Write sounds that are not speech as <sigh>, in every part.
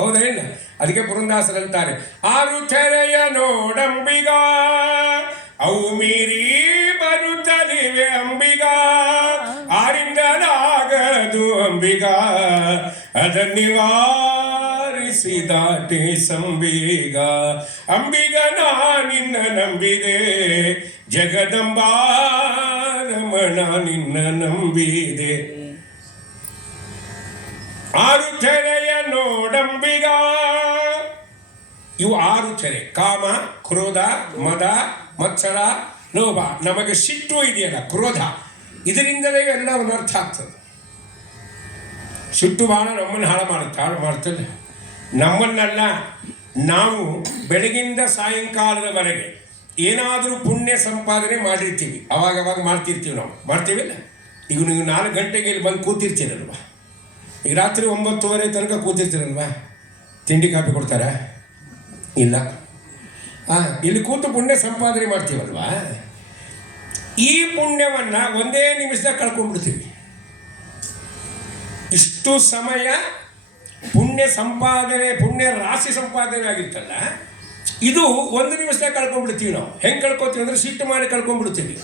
ಹೌದಾ ಇಲ್ಲ ಅದಕ್ಕೆ ಪುರಂದಾಸರಂತಾರೆ ಆರು ಚರೆಯ ನೋಡಂಬಿಗ, ಅವು ಮೀರಿ ಬರುತ್ತಲಿವೆ ಅಂಬಿಗ ಆರಿಂದಲಾಗದು ಅಂಬಿಗ ಅದನ್ನಿವಾರಿಸಿ ದಾಟಿ ಸಂಬಿಗ, ಅಂಬಿಗ ನಾ ನಿನ್ನ ನಂಬಿದೆ ಜಗದಂಬಾ ರಮಣ ನಿನ್ನ ನಂಬಿದೆ. ಆರು ಚೆರೆಯ ನೋಡಂಬಿಗ. ಇವು ಆರು ಚರೆ ಕಾಮ, ಕ್ರೋಧ, ಮದ ಮತ್ಸರ ಲೋಭ. ನಮಗೆ ಸಿಟ್ಟು ಇದೆಯಲ್ಲ, ಕ್ರೋಧ. ಇದರಿಂದಲೇ ಎಲ್ಲ ಅರ್ಥ ಆಗ್ತದೆ. ಸಿಟ್ಟು ಬಹಳ ನಮ್ಮನ್ನು ಹಾಳು ಮಾಡುತ್ತೆ. ಹಾಳು ಮಾಡ್ತದೆ. ನಮ್ಮನ್ನೆಲ್ಲ, ನಾವು ಬೆಳಗಿಂದ ಸಾಯಂಕಾಲದವರೆಗೆ ಏನಾದರೂ ಪುಣ್ಯ ಸಂಪಾದನೆ ಮಾಡಿರ್ತೀವಿ. ಅವಾಗ ಅವಾಗ ಮಾಡ್ತಿರ್ತೀವಿ ನಾವು. ಮಾಡ್ತೀವಿಲ್ಲ ಈಗ ನೀವು ನಾಲ್ಕು ಗಂಟೆಗೆ ಇಲ್ಲಿ ಬಂದು ಕೂತಿರ್ತೀರಲ್ವಾ? ಈಗ ರಾತ್ರಿ ಒಂಬತ್ತುವರೆ ತನಕ ಕೂತಿರ್ತೀರಲ್ವಾ? ತಿಂಡಿ ಕಾಫಿ ಕೊಡ್ತಾರಾ? ಇಲ್ಲ. ಹಾಂ ಇಲ್ಲಿ ಕೂತು ಪುಣ್ಯ ಸಂಪಾದನೆ ಮಾಡ್ತೀವಲ್ವಾ? ಈ ಪುಣ್ಯವನ್ನು ಒಂದೇ ನಿಮಿಷದಾಗ ಕಳ್ಕೊಂಡ್ಬಿಡ್ತೀವಿ. ಇಷ್ಟು ಸಮಯ ಪುಣ್ಯ ಸಂಪಾದನೆ, ಪುಣ್ಯ ರಾಶಿ ಸಂಪಾದನೆ ಆಗಿರ್ತಲ್ಲ ಇದು ಒಂದು ನಿಮಿಷದಾಗ ಕಳ್ಕೊಂಡ್ಬಿಡ್ತೀವಿ ನಾವು. ಹೆಂಗೆ ಕಳ್ಕೊತೀವಿ ಅಂದರೆ ಸಿಟ್ಟು ಮಾಡಿ ಕಳ್ಕೊಂಡ್ಬಿಡ್ತೀವಿ.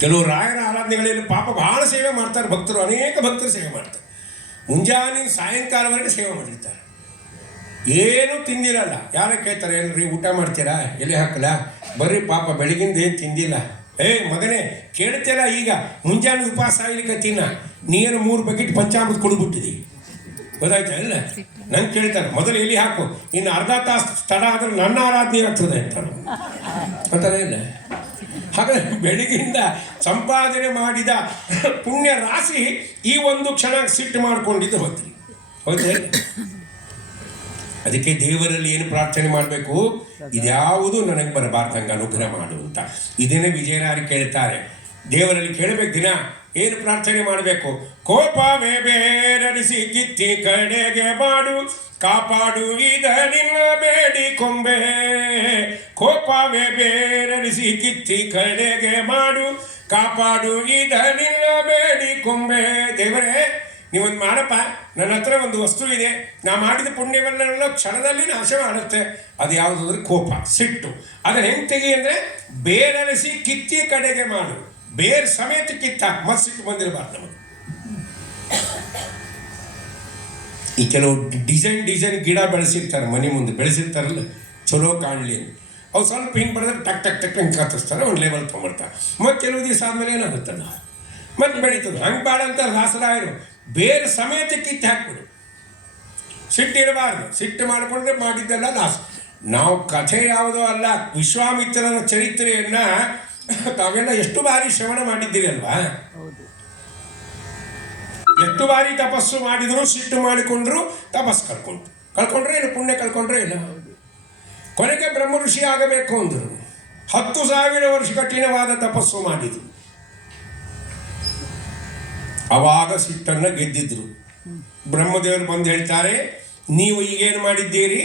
ಕೆಲವು ರಾಯರ ಆರಾಧನೆಗಳಲ್ಲಿ ಪಾಪ ಬಹಳ ಸೇವೆ ಮಾಡ್ತಾರೆ, ಭಕ್ತರು ಅನೇಕ ಭಕ್ತರು ಸೇವೆ ಮಾಡ್ತಾರೆ. ಮುಂಜಾನೆ ಸಾಯಂಕಾಲವರೆಗೆ ಸೇವೆ ಮಾಡಿರ್ತಾರೆ. ಏನೂ ತಿಂದಿರಲ್ಲ. ಯಾರ ಕೇಳ್ತಾರೆ, ಏನ್ರಿ ಊಟ ಮಾಡ್ತೀರಾ? ಎಲೆ ಹಾಕಲ ಬರ್ರಿ ಪಾಪ, ಬೆಳಗಿಂದ ಏನು ತಿಂದಿಲ್ಲ? ಏ ಮಗನೇ ಕೇಳ್ತೀರ ಈಗ. ಮುಂಜಾನೆ ಉಪವಾಸ ಆಗ್ಲಿಕ್ಕೆ ತಿನ್ನ. ನೀನು ಮೂರು ಬಕೆಟ್ ಪಂಚಾಮೃತ ಕುಡಿದ್ಬಿಟ್ಟಿದಿ? ಗೊತ್ತಾಯ್ತಾ ಇಲ್ಲ? ನಂಗೆ ಕೇಳ್ತಾರೆ, ಮೊದಲು ಎಲ್ಲಿ ಹಾಕು. ಇನ್ನು ಅರ್ಧ ತಾಸು ತಡ ಆದ್ರೆ ನನ್ನ ಆರಾಧನೆ ಆಗ್ತದೆ ಅಂತ ಅಂತಾನೆ ಇಲ್ಲ? ಹಾಗಾದ್ರೆ ಬೆಳಗಿಂದ ಸಂಪಾದನೆ ಮಾಡಿದ ಪುಣ್ಯ ರಾಶಿ ಈ ಒಂದು ಕ್ಷಣ ಸಿಟ್ಟು ಮಾಡಿಕೊಂಡಿದ್ದು ಹೋದ್ರಿ ಹೌದೇ ಅದಕ್ಕೆ ದೇವರಲ್ಲಿ ಏನು ಪ್ರಾರ್ಥನೆ ಮಾಡಬೇಕು? ಇದ್ಯಾವುದು ನನಗೆ ಬರಬಾರ್ದಂಗೆ ಅನುಗ್ರಹ ಮಾಡು ಅಂತ. ಇದನ್ನೇ ವಿಜಯನಾರಿ ಕೇಳ್ತಾರೆ. ದೇವರಲ್ಲಿ ಕೇಳಬೇಕು ದಿನ. ಏನು ಪ್ರಾರ್ಥನೆ ಮಾಡಬೇಕು? ಕೋಪವೇ ಬೇರರಿಸಿ ಕಿತ್ತಿ ಕಡೆಗೆ ಮಾಡು ಕಾಪಾಡು ಇದ ನಿನ್ನ ಬೇಡಿ ಕೊಂಬೆ. ಕೋಪವೇ ಬೇರರಿಸಿ ಕಿತ್ತಿ ಕಡೆಗೆ ಮಾಡು ಕಾಪಾಡು ಇದ ನಿನ್ನ ಬೇಡಿ ಕೊಂಬೆ. ದೇವರೇ, ನೀವೊಂದು ಮಾಡಪ್ಪ. ನನ್ನ ಹತ್ರ ಒಂದು ವಸ್ತು ಇದೆ. ನಾ ಮಾಡಿದ ಪುಣ್ಯವನ್ನೆಲ್ಲ ಕ್ಷಣದಲ್ಲಿ ನಾಶ ಮಾಡುತ್ತೆ. ಅದು ಯಾವುದು ಅಂದ್ರೆ ಕೋಪ, ಸಿಟ್ಟು. ಅದನ್ನು ಹೆಂಗೆ ತೆಗಿ ಅಂದರೆ ಬೇರರಿಸಿ ಕಿತ್ತಿ ಕಡೆಗೆ ಮಾಡು ಬೇರ್ ಸಮೇತ ಕಿತ್ತ ಮತ್ತೆ ಸಿಟ್ಟು ಬಂದಿರಬಾರ್ದು ನಮಗೆ. ಈ ಕೆಲವು ಡಿಸೈನ್ ಡಿಸೈನ್ ಗಿಡ ಬೆಳೆಸಿರ್ತಾರೆ, ಮನೆ ಮುಂದೆ ಬೆಳೆಸಿರ್ತಾರಲ್ಲ, ಚಲೋ ಕಾಣಲಿ ಅವು ಸ್ವಲ್ಪ ಹಿಂಗೆ ಬಡಿದ್ರೆ ಟಕ್ ಟಕ್ ಟಕ್ ಹಿಂಗೆ ಕತ್ತಿಸ್ತಾರೆ ಒಂದು ಲೆವೆಲ್ ತೊಗೊಂಬರ್ತಾರೆ ಮತ್ತು ಕೆಲವು ದಿವಸ ಆದಮೇಲೆ ಏನಾಗುತ್ತಲ್ಲ ಮತ್ತೆ ಬೆಳೀತದೆ. ಹಂಗೆ ಬೇಡ ಅಂತ ದಾಸರಾಯರು ಬೇರೆ ಸಮೇತ ಕಿತ್ತು ಹಾಕ್ಬಿಡು ಸಿಟ್ಟಿರಬಾರ್ದು ಸಿಟ್ಟು ಮಾಡಿಕೊಂಡ್ರೆ ಮಾಡಿದ್ದೆಲ್ಲ ಲಾಸ್ ನಾವು ಕಥೆ ಯಾವುದೋ ಅಲ್ಲ, ವಿಶ್ವಾಮಿತ್ರನ ಚರಿತ್ರೆಯನ್ನು <laughs> ತಾವೆಲ್ಲ ಎಷ್ಟು ಬಾರಿ ಶ್ರವಣ ಮಾಡಿದ್ದೀರಿ ಅಲ್ವಾ? ಎಷ್ಟು ಬಾರಿ ತಪಸ್ಸು ಮಾಡಿದ್ರು ಸಿಟ್ಟು ಮಾಡಿಕೊಂಡ್ರು ತಪಸ್ಸು ಕಳ್ಕೊಂಡ್ರು. ಕಳ್ಕೊಂಡ್ರೆ ಏನು ಪುಣ್ಯ ಕಳ್ಕೊಂಡ್ರೆ ಇಲ್ಲ ಕೊನೆಗೆ ಬ್ರಹ್ಮ ಋಷಿ ಆಗಬೇಕು ಅಂದರು. ಹತ್ತು ಸಾವಿರ ವರ್ಷ ಕಠಿಣವಾದ ತಪಸ್ಸು ಮಾಡಿದ್ರು. ಅವಾಗ ಸಿಟ್ಟನ್ನು ಗೆದ್ದಿದ್ರು. ಬ್ರಹ್ಮದೇವರು ಬಂದು ಹೇಳ್ತಾರೆ ನೀವು ಈಗೇನು ಮಾಡಿದ್ದೀರಿ?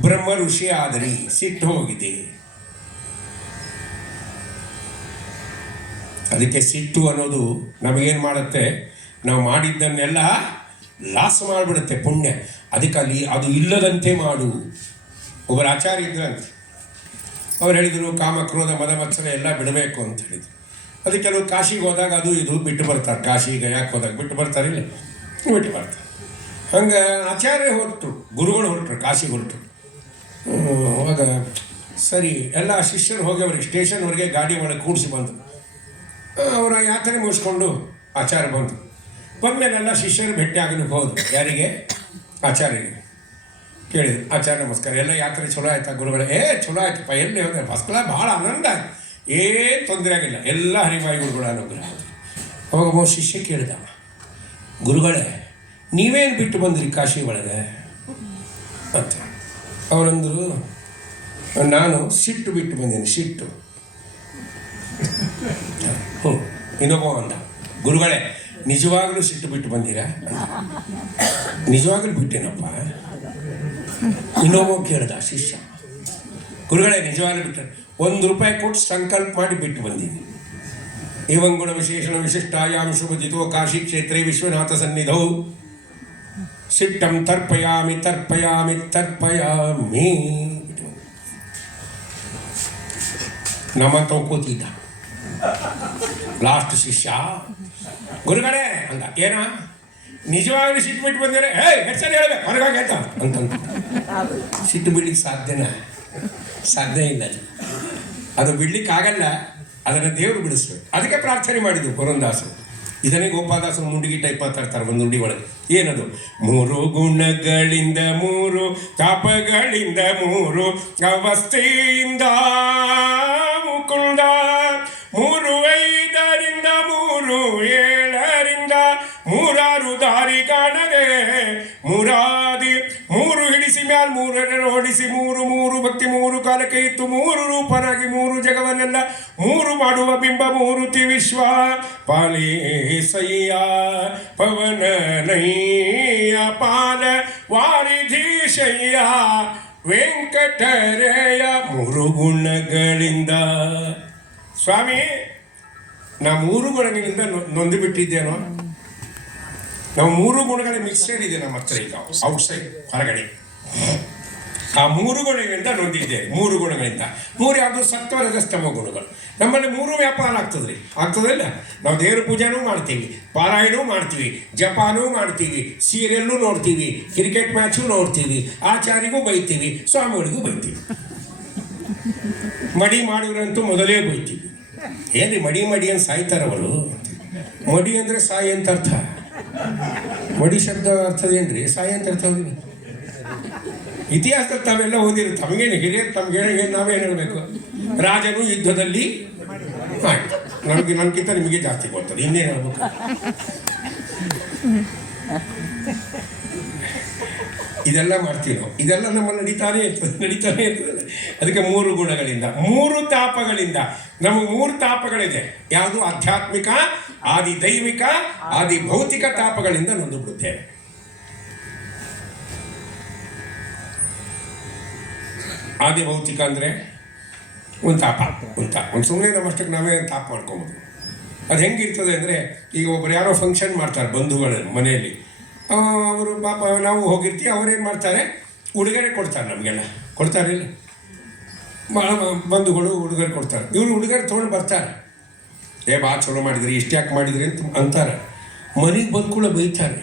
ಬ್ರಹ್ಮ ಋಷಿ ಆದ್ರಿ ಸಿಟ್ಟು ಹೋಗಿದೆ. ಅದಕ್ಕೆ ಸಿಟ್ಟು ಅನ್ನೋದು ನಮಗೇನು ಮಾಡುತ್ತೆ? ನಾವು ಮಾಡಿದ್ದನ್ನೆಲ್ಲ ಲಾಸ್ ಮಾಡಿಬಿಡುತ್ತೆ ಪುಣ್ಯ. ಅದಕ್ಕೆ ಅಲ್ಲಿ ಅದು ಇಲ್ಲದಂತೆ ಮಾಡು. ಒಬ್ಬರು ಆಚಾರ್ಯ ಇದ್ರಂತೆ. ಅವ್ರು ಹೇಳಿದರು, ಕಾಮ, ಕ್ರೋಧ, ಮದ, ಮತ್ಸರ ಎಲ್ಲ ಬಿಡಬೇಕು ಅಂತ ಹೇಳಿದರು. ಅದಕ್ಕೆ ಕೆಲವು ಕಾಶಿಗೆ ಹೋದಾಗ ಅದು ಇದು ಬಿಟ್ಟು ಬರ್ತಾರೆ. ಕಾಶಿ ಯಾಕೆ ಹೋದಾಗ? ಬಿಟ್ಟು ಬರ್ತಾರೆ ಇಲ್ಲ? ಬಿಟ್ಟು ಬರ್ತಾರೆ. ಹಂಗೆ ಆಚಾರ್ಯ ಹೊರಟರು, ಗುರುಗಳು ಹೊರಟರು, ಕಾಶಿಗೆ ಹೊರಟರು. ಅವಾಗ ಸರಿ, ಎಲ್ಲ ಶಿಷ್ಯರು ಹೋಗಿ ಅವ್ರಿಗೆ ಸ್ಟೇಷನ್ವರೆಗೆ ಗಾಡಿ ಒಳಗೆ ಕೂಡಿಸಿ ಬಂದರು. ಅವರ ಯಾತ್ರೆ ಮುಗಿಸ್ಕೊಂಡು ಆಚಾರ ಬಂತು. ಬಂದಮೇಲೆಲ್ಲ ಶಿಷ್ಯರು ಭೇಟಿ ಆಗಲಿಕ್ಕೆ ಹೋದ್ರು. ಯಾರಿಗೆ? ಆಚಾರ್ಯರಿಗೆ. ಕೇಳಿದ್ರು, ಆಚಾರ್ಯ ನಮಸ್ಕಾರ, ಎಲ್ಲ ಯಾತ್ರೆ ಚಲೋ ಆಯ್ತಾ ಗುರುಗಳೇ? ಏ, ಚಲೋ ಆಯ್ತಪ್ಪ, ಎಲ್ಲಿ ಹೋದ್ರೆ ಫಸ್ಟ್ ಕ್ಲಾಸ್ ಭಾಳ ಆನಂದ ಆಯ್ತು. ಏನು ತೊಂದರೆ ಆಗಿಲ್ಲ, ಎಲ್ಲ ಹರಿವಾಯಿ ಗುರುಗಳ ಅನುಗ್ರಹ ಅವಾಗ ಒಬ್ಬ ಶಿಷ್ಯ ಕೇಳಿದ ಗುರುಗಳೇ, ನೀವೇನು ಬಿಟ್ಟು ಬಂದಿರಿ ಕಾಶಿ ಒಳಗೆ? ಅಂತ. ಅವರಂದರು, ನಾನು ಸಿಟ್ಟು ಬಿಟ್ಟು ಬಂದೀನಿ, ಸಿಟ್ಟು. ಇನ್ನೊಬ್ಬ ಅಂದ, ಗುರುಗಳೇ, ನಿಜವಾಗ್ಲೂ ಸಿಟ್ಟು ಬಿಟ್ಟು ಬಂದೀರಾ? ನಿಜವಾಗ್ಲೂ ಬಿಟ್ಟೇನಪ್ಪ. ಇನ್ನೊಬ್ಬ ಕೇಳ್ದ, ಶಿಷ್ಯ, ಗುರುಗಳೇ, ನಿಜವಾಗ್ಲೂ ಬಿಟ್ಟರೆ ಒಂದು ರೂಪಾಯಿ ಕೊಟ್ಟು ಸಂಕಲ್ಪ ಮಾಡಿ ಬಿಟ್ಟು ಬಂದೀನಿ. ಏವಂಗುಣ ವಿಶೇಷಣ ವಿಶಿಷ್ಟಾಯಾಮ ಶುಭಜಿತೋ ಕಾಶಿ ಕ್ಷೇತ್ರೇ ವಿಶ್ವನಾಥ ಸನ್ನಿಧೌ. ಸಿಟ್ಟಂ ತರ್ಪಯಾಮಿ ತರ್ಪಯಾಮಿ ತರ್ಪಯಾಮಿ. ನಮ್ಮ ಕೂತಿದ್ದ. ಲಾಸ್ಟ್ ಶಿಷ್ಯ. ಗುರುಗಳೇ ಅಂತ ಏನ? ನಿಜವಾಗ್ಲೂ ಸಿಟ್ಟು ಬಿಟ್ಟು ಬಂದರೆ? ಹೇಳ್ಬೇಕು. ಹೊರಗಾಗಿ ಅಂತಂತ ಸಿಟ್ಟು ಬಿಡ್ಲಿಕ್ಕೆ ಸಾಧ್ಯನಾ? ಸಾಧ್ಯ ಇಲ್ಲ ಅದು. ಬಿಡ್ಲಿಕ್ಕಾಗಲ್ಲ ಬಿಡ್ಲಿಕ್ಕೆ ಆಗಲ್ಲ. ಅದನ್ನು ದೇವರು ಬಿಡಿಸ್ಬೇಕು. ಅದಕ್ಕೆ ಪ್ರಾರ್ಥನೆ ಮಾಡಿದ್ವು ಪುರಂದಾಸರು. ಇದನ್ನೇ ಗೋಪಾದಾಸರು ಮುಂಡಿಗಿ ಟೈಪ್ ಮಾತಾಡ್ತಾರೆ ಒಂದು ನುಡಿ ಒಳಗೆ. ಏನದು? ಮೂರು ಗುಣಗಳಿಂದ ಮೂರು ತಾಪಗಳಿಂದ ಮೂರು ಅವಸ್ಥೆಯಿಂದ ಮುಕುಂದ ಮೂರು ಐದರಿಂದ ಮೂರು ಏಳರಿಂದ ಮೂರಾರು ದಾರಿ ಕಾಣದೆ ಮೂರಾದಿ ಮೂರು ಹಿಡಿಸಿ ಮ್ಯಾಲ್ ಮೂರನ್ನು ಹೊಡಿಸಿ ಮೂರು ಮೂರು ಭಕ್ತಿ ಮೂರು ಕಾಲಕ್ಕೆ ಇತ್ತು ಮೂರು ರೂಪನಾಗಿ ಮೂರು ಜಗವನ್ನೆಲ್ಲ ಮೂರು ಮಾಡುವ ಬಿಂಬ ಮೂರುತಿ ವಿಶ್ವ ಪಾಲೀಸಯ್ಯ ಪವನ ನೈಯ ಪಾಲ ವಾರಿಧೀಶಯ್ಯ ವೆಂಕಟರೆಯ ಮೂರು ಗುಣಗಳಿಂದ ಸ್ವಾಮಿ, ನಾ ಮೂರು ಗುಣಗಳಿಂದ ನೊಂದು ಬಿಟ್ಟಿದ್ದೇನೋ ನಾವು ಮೂರು ಗುಣಗಳ ಮಿಕ್ಸರ್ ಇದೆ ನಮ್ಮ ಹತ್ರ ಈಗ ಔಟ್ಸೈಡ್ ಹೊರಗಡೆ. ಆ ಮೂರು ಗುಣಗಳಿಂದ ನೊಂದಿದ್ದೇವೆ ಮೂರು ಗುಣಗಳಿಂದ. ಮೂರು ಯಾವುದು? ಸತ್ವ, ರಜಸ್ತಮ ಗುಣಗಳು. ನಮ್ಮಲ್ಲಿ ಮೂರು ವ್ಯಾಪಾರ ಆಗ್ತದ್ರಿ. ಆಗ್ತದಲ್ಲ? ನಾವು ದೇವ್ರ ಪೂಜಾನೂ ಮಾಡ್ತೀವಿ ಪಾರಾಯಣವೂ ಮಾಡ್ತೀವಿ, ಜಪಾನೂ ಮಾಡ್ತೀವಿ ಸೀರಿಯಲ್ಲು ನೋಡ್ತೀವಿ ಕ್ರಿಕೆಟ್ ಮ್ಯಾಚು ನೋಡ್ತೀವಿ ಆಚಾರಿಗೂ ಬೈತೀವಿ, ಸ್ವಾಮಿಗಳಿಗೂ ಬೈತೀವಿ. ಮಡಿ ಮಾಡಿದ್ರಂತೂ ಮೊದಲೇ ಬೈತೀವಿ. ಏನ್ರಿ ಮಡಿ ಮಡಿ ಅಂತ ಸಾಯ್ತಾರವರು ಮಡಿ ಅಂದರೆ ಸಾಯಿ ಅಂತ ಅರ್ಥ. ಮಡಿ ಶಬ್ದ ಅರ್ಥದೇನ್ರಿ ಸಾಯಿ ಅಂತ ಅರ್ಥ ಇತಿಹಾಸದಲ್ಲಿ ತಾವೆಲ್ಲ ಓದಿರಿ. ತಮಗೇನು ಹಿರಿಯರು, ತಮ್ಗೆ ಹೇಳಿ ನಾವೇನು ಹೇಳಬೇಕು. ರಾಜನು ಯುದ್ಧದಲ್ಲಿ ನಮಗೆ ನಮ್ಗಿಂತ ನಿಮಗೆ ಜಾಸ್ತಿ ಕೊಡ್ತದೆ ಇನ್ನೇನು ಹೇಳ್ಬೇಕು? ಇದೆಲ್ಲ ಮಾಡ್ತೀವಿ ಇದೆಲ್ಲ ನಮ್ಮ ನಡೀತಾನೆ ಇರ್ತದೆ ನಡೀತಾನೆ ಇರ್ತದೆ. ಅದಕ್ಕೆ ಮೂರು ಗುಣಗಳಿಂದ, ಮೂರು ತಾಪಗಳಿಂದ. ನಮಗೆ ಮೂರು ತಾಪಗಳಿದೆ. ಯಾವುದು? ಆಧ್ಯಾತ್ಮಿಕ ಆದಿ ದೈವಿಕ ಆದಿ ಭೌತಿಕ ತಾಪಗಳಿಂದ ನೊಂದು ಬಿಡುತ್ತೇವೆ ಆದಿ ಭೌತಿಕ ಅಂದರೆ ಒಂದು ತಾಪ. ಒಂದು ಒಂದು ಸುಮ್ಮನೆ ನಮ್ಮಷ್ಟಕ್ಕೆ ನಾವೇ ತಾಪ ಮಾಡ್ಕೊಬೋದು. ಅದು ಹೆಂಗಿರ್ತದೆ ಅಂದರೆ ಈಗ ಒಬ್ಬರು ಯಾರೋ ಫಂಕ್ಷನ್ ಮಾಡ್ತಾರೆ ಬಂಧುಗಳು ಮನೆಯಲ್ಲಿ. ಅವರು ಪಾಪ ನಾವು ಹೋಗಿರ್ತೀವಿ, ಅವರೇನು ಮಾಡ್ತಾರೆ? ಉಡುಗೊರೆ ಕೊಡ್ತಾರೆ ನಮಗೆಲ್ಲ. ಕೊಡ್ತಾರಿಲ್ಲ ಭಾಳ ಬಂಧುಗಳು ಉಡುಗೊರೆ ಕೊಡ್ತಾರೆ. ಇವರು ಉಡುಗೊರೆ ತೊಗೊಂಡು ಬರ್ತಾರೆ. ಏ, ಬಾ, ಚಲೋ ಮಾಡಿದ್ರಿ, ಇಷ್ಟು ಯಾಕೆ ಮಾಡಿದ್ರಿ ಅಂತ ಅಂತಾರೆ. ಮನೆಗೆ ಬಂದು ಕೂಡ ಬೈತಾರೆ.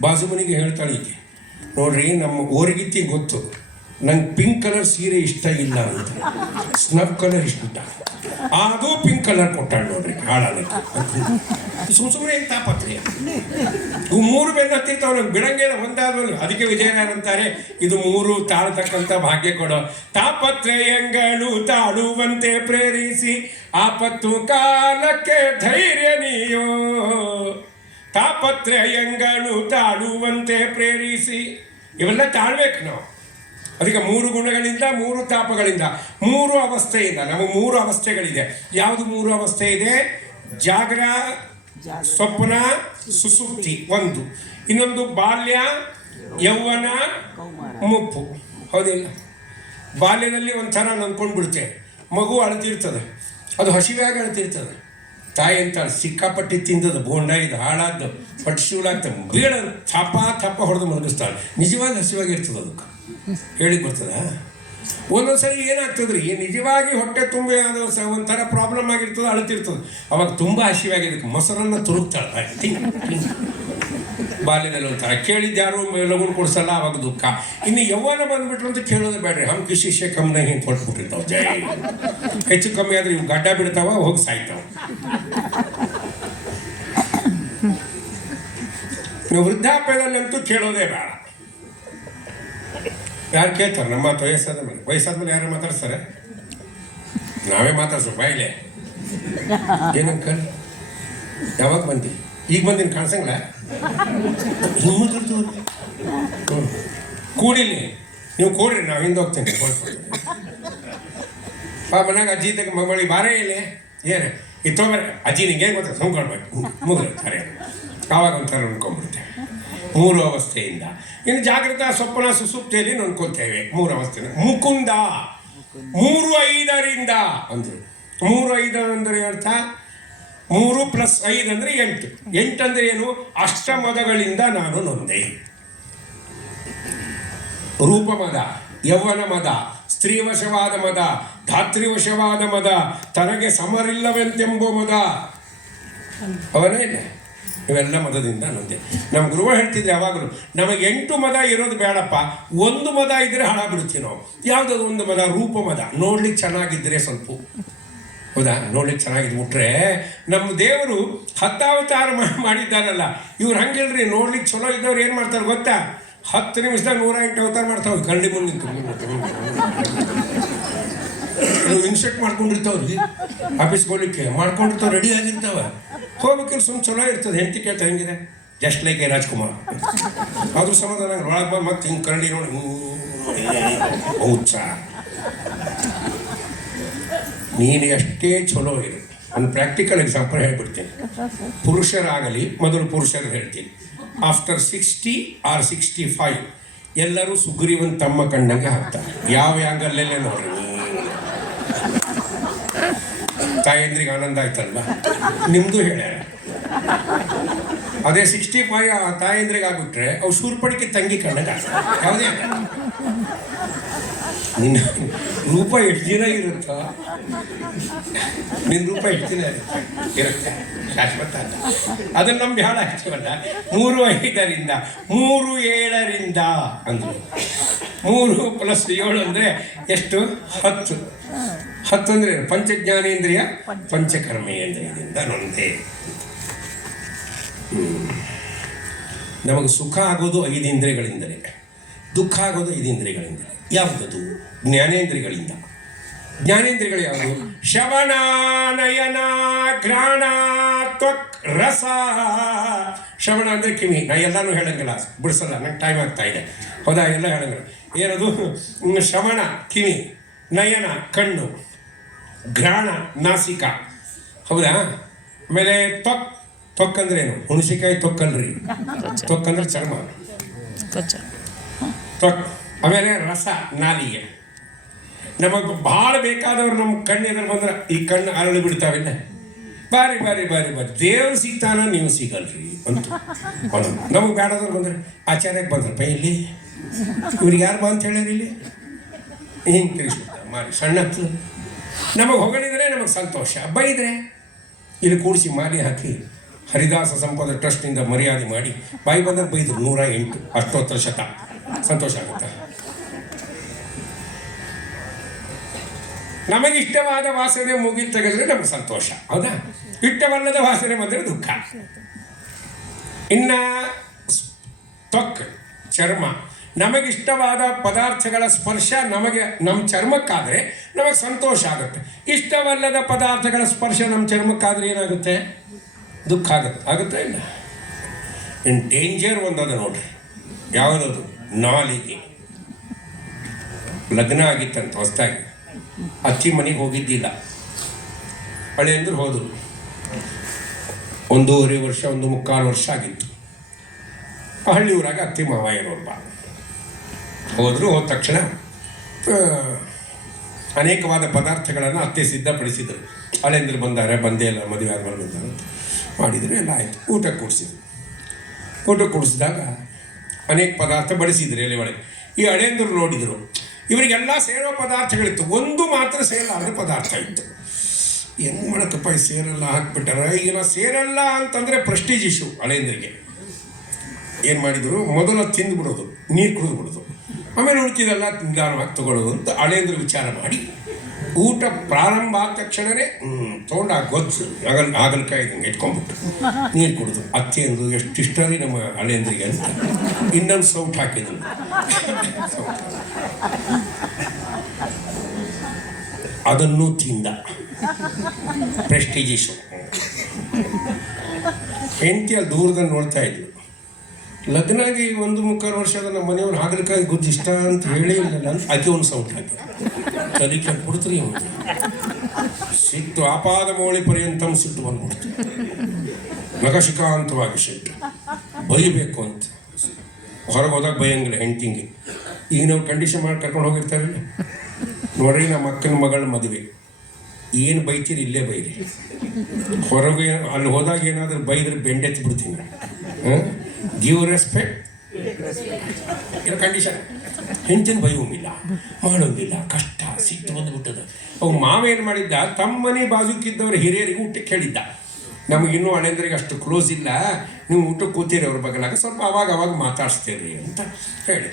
ಬಾಜು ಮನೆಗೆ ಹೇಳ್ತಾಳೆ ಈಕೆ ನೋಡ್ರಿ, ನಮ್ಮ ಓರಿಗಿತ್ತಿ ಗೊತ್ತು. ನಂಗೆ ಪಿಂಕ್ ಕಲರ್ ಸೀರೆ ಇಷ್ಟ ಇಲ್ಲ ಅಂತ. ಸ್ನಫ್ ಕಲರ್ ಇಷ್ಟ ಅದು ಪಿಂಕ್ ಕಲರ್ ಕೊಟ್ಟಾಳ ನೋಡ್ರಿ ಹಾಳಾದಕ್ಕೆ ಸುಮ್ ಸುಮ್ಮನೆ ಏನು ತಾಪತ್ರಿ? ಇವು ಮೂರು ಬೆನ್ನು ಹತ್ತಿರ್ತಾವ ನಂಗೆ ಬಿಡಂಗೇನ ಒಂದಾದ್ಮೇಲೆ ಅದಕ್ಕೆ ವಿಜಯನಾರ ಅಂತಾರೆ, ಇದು ಮೂರು ತಾಳ್ತಕ್ಕಂಥ ಭಾಗ್ಯ ಕೊಡೋ. ತಾಪತ್ರಯಂಗಳು ತಾಳುವಂತೆ ಪ್ರೇರಿಸಿ ಆಪತ್ತು ಕಾಲಕ್ಕೆ ಧೈರ್ಯ ನೀಯೋ. ತಾಪತ್ರಯಂಗಳು ತಾಳುವಂತೆ ಪ್ರೇರಿಸಿ. ಇವೆಲ್ಲ ತಾಳ್ಬೇಕು ನಾವು. ಅದಕ್ಕೆ ಮೂರು ಗುಣಗಳಿಂದ ಮೂರು ತಾಪಗಳಿಂದ ಮೂರು ಅವಸ್ಥೆಯಿಂದ ನಮಗೆ ಮೂರು ಅವಸ್ಥೆಗಳಿದೆ. ಯಾವುದು ಮೂರು ಅವಸ್ಥೆ ಇದೆ? ಜಾಗ್ರ ಸ್ವಪ್ನ ಸುಸುಪ್ತಿ ಒಂದು. ಇನ್ನೊಂದು ಬಾಲ್ಯ ಯೌವನ ಮುಪ್ಪು. ಹೌದಿಲ್ಲ? ಬಾಲ್ಯದಲ್ಲಿ ಒಂಥರ ನಂಬ್ಕೊಂಡ್ಬಿಡುತ್ತೆ ಮಗು ಅಳ್ತಿರ್ತದೆ. ಅದು ಹಸಿವಾಗಿ ಅಳ್ತಿರ್ತದೆ. ತಾಯಿ ಅಂತ ಸಿಕ್ಕಾಪಟ್ಟಿ ತಿಂದದ್ದು ಬೋಂಡ ಇದು ಹಾಳಾದ್ದು ಪಟ್ಟಿ ಶೂಳಾಗ್ತದೆ ಬೀಳ ಥಪ ಥಪ ಹೊಡೆದು ಮಲಗಿಸ್ತಾಳೆ. ನಿಜವಾಗಿ ಹಸಿವಾಗಿರ್ತದೆ ಅದಕ್ಕೆ ಹೇಳಿ ಬರ್ತದ? ಒಂದೊಂದ್ಸರಿ ಏನಾಗ್ತದ್ರಿ? ನಿಜವಾಗಿ ಹೊಟ್ಟೆ ತುಂಬ ಒಂಥರ ಪ್ರಾಬ್ಲಮ್ ಆಗಿರ್ತದೆ, ಅಳ್ತಿರ್ತದೆ. ಅವಾಗ ತುಂಬ ಹಸಿವಾಗಿ ಅದಕ್ಕೆ ಮೊಸರನ್ನ ತುರುಕ್ತಾಳೆ. ಬಾಲ್ಯದಲ್ಲಿ ಒಂಥರ. ಕೇಳಿದ್ದು ಯಾರು ಲಗುನ್ ಕೊಡ್ಸಲ್ಲ, ಅವಾಗ ದುಃಖ. ಇನ್ನು ಯವ್ವನ ಬಂದ್ಬಿಟ್ರು ಅಂತ ಕೇಳೋದು ಬೇಡ್ರಿ. ಹಮ್ ಶಿಷ್ಯ ಕಮ್ಮನ ಹಿಂಗೆ ಕೊಟ್ಬಿಟ್ಟಿರ್ತಾವ ಜೈ. ಹೆಚ್ಚು ಕಮ್ಮಿ ಆದ್ರೆ ಇವು ಗಡ್ಡ ಬಿಡ್ತಾವ, ಹೋಗಿ ಸಾಯ್ತಾವ. ನೀವು ವೃದ್ಧಾಪ್ಯದಲ್ಲಂತೂ ಕೇಳೋದೇ ಬೇಡ. ಯಾರು ಕೇಳ್ತಾರೆ? ನಮ್ಮ ಮಾತು ವಯಸ್ಸಾದ ಮೇಲೆ. ವಯಸ್ಸಾದ್ಮೇಲೆ ಯಾರು ಮಾತಾಡ್ತಾರೆ ನಾವೇ ಮಾತಾಡ್ಸೋ ಬಾಯಿಲೆ. ಏನಂಕಲ್ ಯಾವಾಗ ಬಂದಿ? ಈಗ ಬಂದಿನ, ಕಾಣಿಸಂಗಿಲ್ಲ? ಮಾತಾಡ್ತೀವಿ ಕೂಡಿಲಿ. ನೀವು ಕೂಡ್ರಿ, ನಾವು ಹಿಂದೆ ಹೋಗ್ತೀನಿ. ಆ ಮನ್ಯಾಗ ಅಜ್ಜಿ ಇದ್ದಾಗ ಮಗಳಿಗೆ ಬಾರೇ ಇಲ್ಲಿ ಏನು? ಇತ್ತೋಗ್ರೆ ಅಜ್ಜಿ ನಿಂಗೆ ಗೊತ್ತಾಗ ಗೊತ್ತಾ? ಸುಮ್ಕೊಳ್ಬೇಕು ಮುಗಿದ್ರೆ ಸರಿ. ಆವಾಗ ಒಂಥರ ಮೂರು ಅವಸ್ಥೆಯಿಂದ ಇನ್ನು ಜಾಗೃತ ಸ್ವಪ್ನ ಸುಸುಪ್ತಿಯಲ್ಲಿ ನೋಡ್ಕೊಳ್ತೇವೆ ಮೂರು ಅವಸ್ಥೆ ಮುಕುಂದ. ಮೂರು ಐದರಿಂದ ಅಂದ್ರೆ ಮೂರು ಅಂದರೆ ಅರ್ಥ? ಮೂರು ಪ್ಲಸ್ ಐದು ಅಂದರೆ ಎಂಟು. ಎಂಟು ಅಂದರೆ ಏನು? ಅಷ್ಟಮದಗಳಿಂದ ನಾನು ನೊಂದೆ. ರೂಪಮದ, ಯೌವನ ಮದ, ಸ್ತ್ರೀವಶವಾದ ಮದ ಧಾತ್ರಿವಶವಾದ ಮದ, ತನಗೆ ಸಮರಿಲ್ಲವೆಂತೆಂಬ ಮದ. ಅವನೇ ಇವೆಲ್ಲ ಮದದಿಂದ ನೊಂದೆ ನಮ್ಮ ಗುರುವ ಹೇಳ್ತಿದ್ರೆ ಯಾವಾಗಲೂ, ನಮಗೆ ಎಂಟು ಮದ ಇರೋದು ಬೇಡಪ್ಪ, ಒಂದು ಮದ ಇದ್ರೆ ಹಾಳಾಗ್ಬಿಡ್ತೀವಿ ನಾವು. ಯಾವುದಾದ್ರು ಒಂದು ಮದ? ರೂಪ ಮದ. ನೋಡ್ಲಿಕ್ಕೆ ಚೆನ್ನಾಗಿದ್ರೆ ಸ್ವಲ್ಪ. ಹೌದಾ? ನೋಡ್ಲಿಕ್ಕೆ ಚೆನ್ನಾಗಿದ್ಬಿಟ್ರೆ ನಮ್ಮ ದೇವರು ಹತ್ತಾವತಾರ ಮಾಡಿದ್ದಾರಲ್ಲ, ಇವ್ರು ಹಂಗಿಲ್ರಿ, ನೋಡ್ಲಿಕ್ಕೆ ಚಲೋ ಇದ್ದವ್ರು ಏನು ಮಾಡ್ತಾರೆ ಗೊತ್ತಾ? ಹತ್ತು ನಿಮಿಷದಾಗ ನೂರ ಎಂಟು ಅವತಾರ ಮಾಡ್ತಾವೆ ಕಳ್ಳಿ ಮುಂದೆ ಕೆಲವು ಇನ್ಸೆಟ್ ಮಾಡ್ಕೊಂಡಿರ್ತಾವ್ರಿ ಆಫೀಸ್ಗೆ ಹೋಗ್ಲಿಕ್ಕೆ ಮಾಡ್ಕೊಂಡಿರ್ತಾವೆ ರೆಡಿ ಆಗಿರ್ತಾವ ಹೋಗ್ಬೇಕಿಲ್ಲ ಸುಮ್ ಚಲೋ ಇರ್ತದೆ ಹೆಂಡತಿ ಕೇಳ್ತಾರೆ ಹೆಂಗಿದೆ ಜಸ್ಟ್ ಲೈಕ್ ಏ ರಾಜ್ಕುಮಾರ್ ಅದ್ರ ಸಮಾಧಾನ ಒಳಗೆ ಮತ್ತೆ ಹಿಂಗೆ ಕರಡಿ ನೋಡಿ ಹೌದಾ ನೀನು ಎಷ್ಟೇ ಚಲೋ ಇರು ನಾನು ಪ್ರಾಕ್ಟಿಕಲ್ ಎಕ್ಸಾಂಪಲ್ ಹೇಳ್ಬಿಡ್ತೀನಿ ಪುರುಷರಾಗಲಿ ಮೊದಲು ಪುರುಷರು ಹೇಳ್ತೀನಿ after sixty or sixty five ಎಲ್ಲರೂ ಸುಗ್ರೀವನ್ ತಮ್ಮ ಕಣ್ಣಂಗೆ ಹಾಕ್ತಾರೆ ಯಾವ ಯಾಂಗಲ್ಲೇ ನೋಡ್ರಿ ತಾಯಂದ್ರಿಗೆ ಆನಂದ ಆಯ್ತಲ್ವ? ನಿಮ್ದು ಹೇಳ್ಯಾರ ಅದೇ ಸಿಕ್ಸ್ಟಿ ಫೈವ್ ಆ ತಾಯಂದ್ರಿಗೆ ಆಗ್ಬಿಟ್ರೆ ಅವು ಶೂರ್ಪಡಿಕೆ ತಂಗಿ ಕಣ್ಣಂಗೆ. ಯಾವುದೇ ನಿನ್ನ ರೂಪ ಎಷ್ಟು ಇರುತ್ತ? ನಿನ್ನ ರೂಪ ದಿನ ಇರುತ್ತೆ? ಶಾಶ್ವತ ಅಲ್ಲ. ಅದನ್ನು ಬಹಳ ಹೆಚ್ಚವಲ್ಲ ಮೂರು ಐದರಿಂದ, ಮೂರು ಏಳರಿಂದ ಅಂದರು. ಮೂರು ಪ್ಲಸ್ ಏಳು ಅಂದರೆ ಎಷ್ಟು? ಹತ್ತು. ಹತ್ತು ಅಂದರೆ ಪಂಚಜ್ಞಾನೇಂದ್ರಿಯ, ಪಂಚಕರ್ಮೇಂದ್ರಿಯದಿಂದ ನೊಂದೇ. ನಮಗೆ ಸುಖ ಆಗೋದು ಐದು ಇಂದ್ರಿಯಗಳಿಂದಲೇ. ದುಃಖ ಆಗೋದು ಇದೇಂದ್ರಿಯಗಳಿಂದ. ಯಾವುದದು? ಜ್ಞಾನೇಂದ್ರಿಯಗಳಿಂದ. ಜ್ಞಾನೇಂದ್ರಿಯಗಳು ಯಾವುದು? ಶವನ ನಯನ ಗ್ರಾಣ ತ್ವಕ್ ರಸ. ಶ್ರವಣ ಅಂದರೆ ಕಿವಿ. ನಾ ಎಲ್ಲಾನು ಹೇಳಂಗಿಲ್ಲ. ಬಿಡಿಸಲ್ಲ. ನಂಗೆ ಟೈಮ್ ಆಗ್ತಾ ಇದೆ. ಹೌದಾ? ಎಲ್ಲ ಹೇಳಂಗಿಲ್ಲ. ಏನದು? ಶ್ರವಣ, ಕಿವಿ, ನಯನ, ಕಣ್ಣು, ಘ್ರಾಣ, ನಾಸಿಕ. ಹೌದಾ? ಆಮೇಲೆ ತ್ವಕ್. ತ್ವಕ್ ಅಂದ್ರೆ ಏನು ಹುಣಸಿಕಾಯಿ ತೊಕ್ಕಲ್ರಿ ತ್ವಕ್ ಅಂದ್ರೆ ಚರ್ಮ. ಆಮೇಲೆ ರಸ ನಾಲಿಗೆ. ನಮಗೆ ಭಾಳ ಬೇಕಾದವ್ರು ನಮ್ಮ ಕಣ್ಣು ಎದುರು ಬಂದ್ರೆ ಈ ಕಣ್ಣು ಅರಳಿ ಬಿಡ್ತಾವಿಲ್ಲ ಬಾರಿ ಬಾರಿ ಬಾರಿ ಬಾರಿ. ದೇವ್ರು ಸಿಗ್ತಾನ, ನೀವು ಸಿಗಲ್ರಿ ಅಂತ. ನಮಗೆ ಬೇಡದವ್ರು ಬಂದ್ರೆ ಆಚಾರ್ಯಕ್ಕೆ ಬಂದ್ರಪ್ಪ ಇಲ್ಲಿ. ಇವ್ರಿಗೆ ಯಾರು ಬಾ ಅಂತ ಹೇಳಿರಿ ಇಲ್ಲಿ? ಹಿಂಗೆ ತಿಳಿಸ್ಬಿಟ್ಟ ಮಾರಿ. ಸಣ್ಣ ನಮಗೆ ಹೊಗಳಿದ್ರೆ ನಮಗೆ ಸಂತೋಷ. ಬೈದ್ರೆ ಇಲ್ಲಿ ಕೂಡಿಸಿ ಮಾಲೆ ಹಾಕಿ ಹರಿದಾಸ ಸಂಪದ ಟ್ರಸ್ಟ್ನಿಂದ ಮರ್ಯಾದೆ ಮಾಡಿ. ಬಾಯಿ ಬಂದ್ರೆ ಬೈದ್ರು ನೂರ ಎಂಟು, ಅಷ್ಟೋತ್ತರ ಶತ. ಸಂತೋಷ ಆಗುತ್ತೆ ನಮಗಿಷ್ಟವಾದ ವಾಸನೆ ಮುಗಿಲ್ ತೆಗೆದ್ರೆ ನಮಗೆ ಸಂತೋಷ, ಹೌದಾ? ಇಷ್ಟವಲ್ಲದ ವಾಸನೆ ಬಂದರೆ ದುಃಖ. ಇನ್ನ ತ್ವಕ್ ಚರ್ಮ, ನಮಗಿಷ್ಟವಾದ ಪದಾರ್ಥಗಳ ಸ್ಪರ್ಶ ನಮಗೆ ನಮ್ಮ ಚರ್ಮಕ್ಕಾದರೆ ನಮಗೆ ಸಂತೋಷ ಆಗುತ್ತೆ. ಇಷ್ಟವಲ್ಲದ ಪದಾರ್ಥಗಳ ಸ್ಪರ್ಶ ನಮ್ಮ ಚರ್ಮಕ್ಕಾದ್ರೆ ಏನಾಗುತ್ತೆ? ದುಃಖ ಆಗುತ್ತೆ. ಆಗುತ್ತೆ ಇಲ್ಲ? ಇನ್ ಡೇಂಜರ್ ಒಂದದ ನೋಡ್ರಿ. ಯಾವುದದು? ನಾಲಿಗೆ ಲಗ್ನ ಆಗಿತ್ತಂತ ಹೊಸ್ದಾಗಿ. ಅಚ್ಚಿ ಮನೆಗೆ ಹೋಗಿದ್ದಿಲ್ಲ. ಹಳೆ ಅಂದ್ರೆ ಹೋದರು ಒಂದೂವರೆ ವರ್ಷ, ಒಂದು ಮುಕ್ಕಾಲು ವರ್ಷ ಆಗಿತ್ತು. ಹಳ್ಳಿ ಊರಾಗ ಅತ್ತಿ ಮಾವ ಇರೋರು ಬಾ ಹೋದರು, ಹೋದ ತಕ್ಷಣ ಅನೇಕವಾದ ಪದಾರ್ಥಗಳನ್ನು ಅತ್ತೆ ಸಿದ್ಧಪಡಿಸಿದರು. ಹಳೆಂದ್ರೆ ಬಂದಾರೆ, ಬಂದೇ ಇಲ್ಲ, ಮದುವೆ ಆದ್ಮೇಲೆ ಅಂತ ಮಾಡಿದರು, ಎಲ್ಲ ಆಯಿತು. ಊಟ ಕೂಡಿಸಿದ್ರು. ಊಟ ಕೂಡಿಸಿದಾಗ ಅನೇಕ ಪದಾರ್ಥ ಬಡಿಸಿದ್ರು ಎಲೆ ಒಳಗೆ. ಈ ಹಳೇಂದರು ನೋಡಿದರು, ಇವರಿಗೆಲ್ಲ ಸೇರೋ ಪದಾರ್ಥಗಳಿತ್ತು. ಒಂದು ಮಾತ್ರ ಸೇರಲಾರದ ಪದಾರ್ಥ ಇತ್ತು. ಹೆಂಗ್ ಮಾಡಕ್ಕಪ್ಪ ಈ ಸೇರಲ್ಲ ಹಾಕ್ಬಿಟ್ಟಾರ? ಈಗ ನಾ ಸೇರಲ್ಲ ಅಂತಂದರೆ ಪ್ರೆಸ್ಟೀಜ್ ಇಶ್ಯೂ ಹಳೆಂದ್ರಿಗೆ ಏನು ಮಾಡಿದರು? ಮೊದಲು ತಿಂದ್ಬಿಡೋದು ತಿಂದು ಬಿಡೋದು ನೀರು ಕುಡಿದು ಬಿಡೋದು ಆಮೇಲೆ ಉಳ್ಕಿದೆಲ್ಲ ನಿಧಾನವಾಗಿ ತಗೊಳ್ಳೋದು ಅಂತ ಹಳೇಂದ್ರ ವಿಚಾರ ಮಾಡಿ. ಊಟ ಪ್ರಾರಂಭ ಆದ ತಕ್ಷಣವೇ ತೊಗೊಂಡು ಆ ಗೊಜ್ಜು ಆಗಲ್ ಇದ್ದಂಗೆ ಇಟ್ಕೊಂಡ್ಬಿಟ್ಟು ನೀರು ಕುಡಿದು, ಅತ್ತೆ ಅಂದು ಎಷ್ಟು ಇಷ್ಟ ನಮ್ಮ ಹಳೆಯಂದ್ರಿಗೆ ಅಂತ. ಇನ್ನೊಂದು ಸೌಟ್ ಹಾಕಿದ್ರು. ಅದನ್ನು ತಿಂದ. ಪ್ರೆಸ್ಟೀಜಿಶು ಹೆಂಡತಿ ಅಲ್ಲಿ ದೂರದಲ್ಲಿ ನೋಡ್ತಾ ಇದ್ಲು ಲಗ್ನ ಆಗಿ ಒಂದು ಮುಕ್ಕಾಲು ಆದ ನಮ್ಮ ಮನೆಯವ್ರು ಹಾಗಲಕಾಯಿ ಗುಜ್ಜು ಇಷ್ಟ ಅಂತ ಹೇಳಿ ಇಲ್ಲ ಅಂತ ಆಕೆ ಒಂದು ಸೌಟ್ ಹಾಕಿ ತಲೆ ಕೊಡ್ತೀರಿ ಅವನು. ಸಿಟ್ಟು ಆಪಾದ ಮೌಳಿ ಪರ್ಯಂತಂ ಸಿಟ್ಟು ಬಂದ್ಬಿಡ್ತು. ನಗಶಿಕಾಂತವಾಗಿ ಸಿಟ್ಟು. ಬೈಬೇಕು ಅಂತ. ಹೊರಗೆ ಹೋದಾಗ ಬೈಯಂಗಿಲ್ಲ ಹೆಂಡ್ತಿಂಗೆ. ಈಗ ನಾವು ಕಂಡೀಷನ್ ಮಾಡಿ ಕರ್ಕೊಂಡು ಹೋಗಿರ್ತಾರಲ್ಲ? ನೋಡ್ರಿ, ನಮ್ಮ ಅಕ್ಕನ ಮಗಳ ಮದುವೆ. ಏನು ಬೈತೀರಿ ಇಲ್ಲೇ ಬೈರಿ. ಹೊರಗೆ ಅಲ್ಲಿ ಹೋದಾಗ ಏನಾದರೂ ಬೈದ್ರೆ ಬೆಂಡೆತ್ತಿ ಬಿಡ್ತೀನಿ ಗಿವ್ ರೆಸ್ಪೆಕ್ಟ್ ಇರೋ ಕಂಡೀಷನ್ ಹೆಂಡತಿನ ಬೈಯೋಂಗಿಲ್ಲ ಮಾಡೋಂಗಿಲ್ಲ ಕಷ್ಟ ಸಿಟ್ಟು ಬಂದ್ಬಿಟ್ಟದ ಅವು ಮಾವ ಏನು ಮಾಡಿದ್ದ ತಮ್ಮನೆ ಬಾಜುಕಿದ್ದವ್ರ ಹಿರಿಯರಿಗೆ ಊಟಕ್ಕೆ ಹೇಳಿದ್ದ ನಮಗಿನ್ನೂ ಅಣೆಂದ್ರಿಗೆ ಅಷ್ಟು ಕ್ಲೋಸ್ ಇಲ್ಲ ನೀವು ಊಟಕ್ಕೆ ಕೂತೀರಿ ಅವ್ರ ಬಗಲಾಗ ಸ್ವಲ್ಪ ಅವಾಗ ಅವಾಗ ಮಾತಾಡಿಸ್ತೀರಿ ಅಂತ ಹೇಳಿ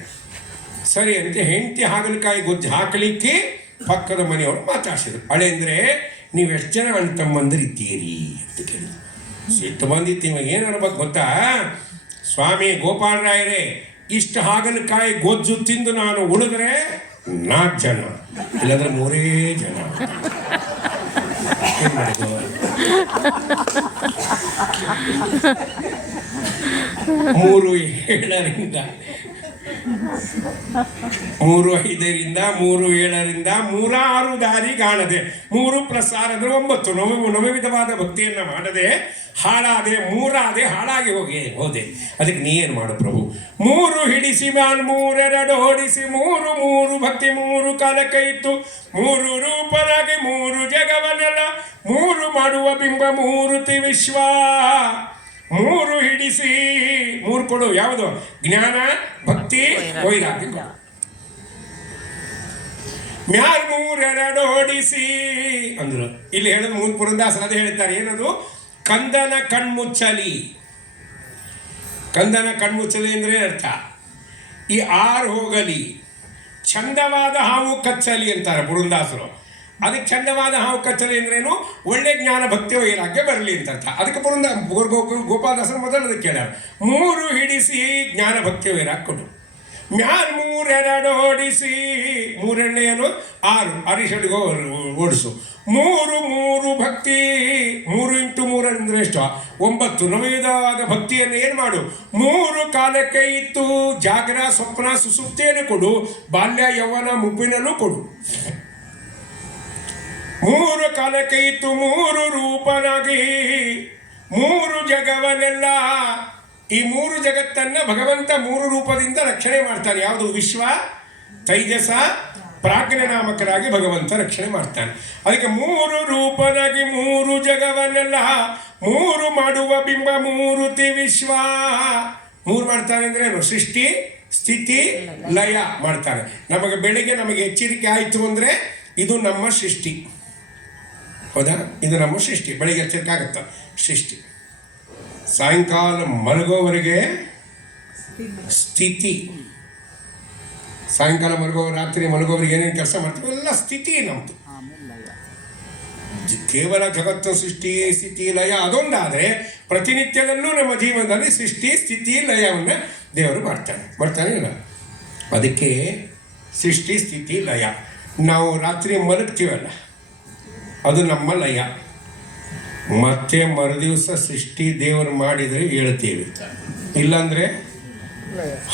ಸರಿ ಅಂತ ಹೆಂಡತಿ ಹಾಗಲಕಾಯಿ ಗೊಜ್ಜು ಹಾಕಲಿಕ್ಕೆ ಪಕ್ಕದ ಮನೆಯವರು ಮಾತಾಡ್ಸಿದ್ರು ಹಳೆ ಅಂದರೆ ನೀವು ಎಷ್ಟು ಜನ ಅಣ್ಣ ತಮ್ಮಂದಿರಿದ್ದೀರಿ ಅಂತ ಕೇಳಿದ್ರು ಸಿಟ್ಟು ಬಂದಿತ್ತು ಇವಾಗ ಏನು ಅನ್ಬೇಕು ಗೊತ್ತಾ ಸ್ವಾಮಿ ಗೋಪಾಲರಾಯರೇ, ಇಷ್ಟು ಹಾಗಲಕಾಯಿ ಗೊಜ್ಜು ತಿಂದು ನಾನು ಉಳಿದ್ರೆ ನಾಲ್ಕು ಜನ, ಇಲ್ಲಾಂದ್ರೆ ಮೂರೇ ಜನ? ಮೂರು ಏಳರಿಂದ ಮೂರು ಐದರಿಂದ ಮೂರು ಏಳರಿಂದ ಮೂರ ಆರು ದಾರಿ ಕಾಣದೆ, ಮೂರು ಪ್ಲಸ್ ಆರು ಅಂದ್ರೆ ಒಂಬತ್ತು. ನವ ನವವಿಧವಾದ ಭಕ್ತಿಯನ್ನ ಮಾಡದೆ, ಹಾಳಾದೆ, ಮೂರಾದೆ ಹಾಳಾಗಿ ಹೋಗಿ, ಹೋದೆ. ಅದಕ್ಕೆ ನೀ ಏನು ಮಾಡು ಪ್ರಭು? ಮೂರು ಹಿಡಿಸಿ ಮಾನ್ ಮೂರೆರಡು ಹೊಡಿಸಿ, ಮೂರು ಮೂರು ಭಕ್ತಿ, ಮೂರು ಕಾಲ ಕೈತು ಮೂರು ರೂಪರಾಗಿ, ಮೂರು ಜಗವನ್ನೆಲ್ಲ, ಮೂರು ಮಾಡುವ ಬಿಂಬ ಮೂರುತಿ ವಿಶ್ವ ಮೂರು ಹಿಡಿಸಿ. ಮೂರು ಕೊಡು. ಯಾವುದು? ಜ್ಞಾನ ಭಕ್ತಿ ವೈರಾಗ್ಯ. ಮ್ಯಾಲ್ ಓಡಿಸಿ ಅಂದ್ರು. ಇಲ್ಲಿ ಹೇಳಿದ ಮೂರು ಪುರಂದಾಸರು ಅದೇ ಹೇಳ್ತಾರೆ. ಏನದು? ಕಂದನ ಕಣ್ಮುಚ್ಚಲಿ. ಕಂದನ ಕಣ್ಮುಚ್ಚಲಿ ಅಂದ್ರೆ ಅರ್ಥ. ಈ ಆರು ಹೋಗಲಿ. ಚಂದವಾದ ಹಾವು ಕಚ್ಚಲಿ ಅಂತಾರೆ ಪುರಂದಾಸರು. ಅದಕ್ಕೆ ಚಂದವಾದ ಹಾವು ಕಚ್ಚಲಿ ಅಂದ್ರೇನು ಒಳ್ಳೆ ಜ್ಞಾನ ಭಕ್ತಿ ವೈರಾಗ್ಯ ಬರಲಿ ಅಂತ ಅದಕ್ಕೆ ಪುರಂದ ಗೋ- ಗೋ- ಗೋಪಾಲದಾಸರು ಮೊದಲು ಅದಕ್ಕೆ ಕೇಳ್ಯಾರ. ಮೂರು ಹಿಡಿಸಿ ಜ್ಞಾನ ಭಕ್ತಿ ವೈರಾಗ್ಯ ಕೊಡು. ಮ್ಯಾನ್ ಮೂರೆರಡು ಓಡಿಸಿ ಮೂರೆಣ್ಣೆಯನ್ನು ಆರು ಅರಿಷಡ್ಗೆ ಓಡಿಸು. ಮೂರು ಮೂರು ಭಕ್ತಿ, ಮೂರು ಇಂಟು ಮೂರು ಅಂದ್ರೆ ಎಷ್ಟು? ಒಂಬತ್ತು. ನವಯುಧವಾದ ಭಕ್ತಿಯನ್ನು ಏನು ಮಾಡು? ಮೂರು ಕಾಲಕ್ಕೆ ಇತ್ತು ಜಾಗರ ಸ್ವಪ್ನ ಸುಸುಪ್ತಿಯನ್ನು ಕೊಡು, ಬಾಲ್ಯ, ಯೌವನ ಮುಪ್ಪಿನಲ್ಲೂ ಕೊಡು. ಮೂರು ಕಾಲಕ್ಕೆ ಇತ್ತು ಮೂರು ರೂಪನಾಗಿ, ಮೂರು ಜಗವನ್ನೆಲ್ಲ, ಈ ಮೂರು ಜಗತ್ತನ್ನು ಭಗವಂತ ಮೂರು ರೂಪದಿಂದ ರಕ್ಷಣೆ ಮಾಡ್ತಾನೆ. ಯಾವುದು? ವಿಶ್ವ, ತೈಜಸ ಪ್ರಾಜ್ಞ ನಾಮಕರಾಗಿ ಭಗವಂತ ರಕ್ಷಣೆ ಮಾಡ್ತಾನೆ. ಅದಕ್ಕೆ ಮೂರು ರೂಪನಾಗಿ ಮೂರು ಜಗವನ್ನೆಲ್ಲ, ಮೂರು ಮಾಡುವ ಬಿಂಬ ಮೂರುತಿ ವಿಶ್ವ. ಮೂರು ಮಾಡ್ತಾನೆ ಅಂದ್ರೆ ಸೃಷ್ಟಿ, ಸ್ಥಿತಿ, ಲಯ ಮಾಡ್ತಾನೆ. ನಮಗೆ ಬೆಳಿಗ್ಗೆ ನಮಗೆ ಎಚ್ಚರಿಕೆ ಆಯಿತು ಅಂದ್ರೆ ಇದು ನಮ್ಮ ಸೃಷ್ಟಿ. ಹೌದಾ? ಇದು ನಮ್ಮ ಸೃಷ್ಟಿ. ಬೆಳಿಗ್ಗೆ ಎಚ್ಚರಿಕೆ ಸೃಷ್ಟಿ. ಸಾಯಂಕಾಲ ಮಲಗೋವರೆಗೆ ಸ್ಥಿತಿ. ಸಾಯಂಕಾಲ ಮಲಗೋ ರಾತ್ರಿ ಮಲಗೋವರೆಗೆ ಏನೇನು ಕೆಲಸ ಮಾಡ್ತೀವಿ ಎಲ್ಲ ಸ್ಥಿತಿ ನಮ್ಮದು ಕೇವಲ ಜಗತ್ತು ಸೃಷ್ಟಿ, ಸ್ಥಿತಿ, ಲಯ ಅದೊಂದಾದರೆ ಪ್ರತಿನಿತ್ಯದಲ್ಲೂ ನಮ್ಮ ಜೀವನದಲ್ಲಿ ಸೃಷ್ಟಿ, ಸ್ಥಿತಿ, ಲಯವನ್ನು ದೇವರು ಮಾಡ್ತಾನೆ ಮಾಡ್ತಾನೆ ಇಲ್ಲ? ಅದಕ್ಕೆ ಸೃಷ್ಟಿ, ಸ್ಥಿತಿ, ಲಯ. ನಾವು ರಾತ್ರಿ ಮಲಗ್ತೀವಲ್ಲ? ಅದು ನಮ್ಮ ಲಯ ಮತ್ತೆ ಮರುದಿವಸ ಸೃಷ್ಟಿ ದೇವರು ಮಾಡಿದರೆ ಹೇಳ್ತೀವಿ. ಇಲ್ಲಾಂದರೆ